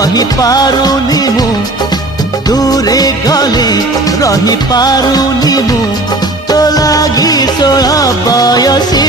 रही पारुनी मु दूरे गले रही पारुनी मु तो लागी 16 बयसी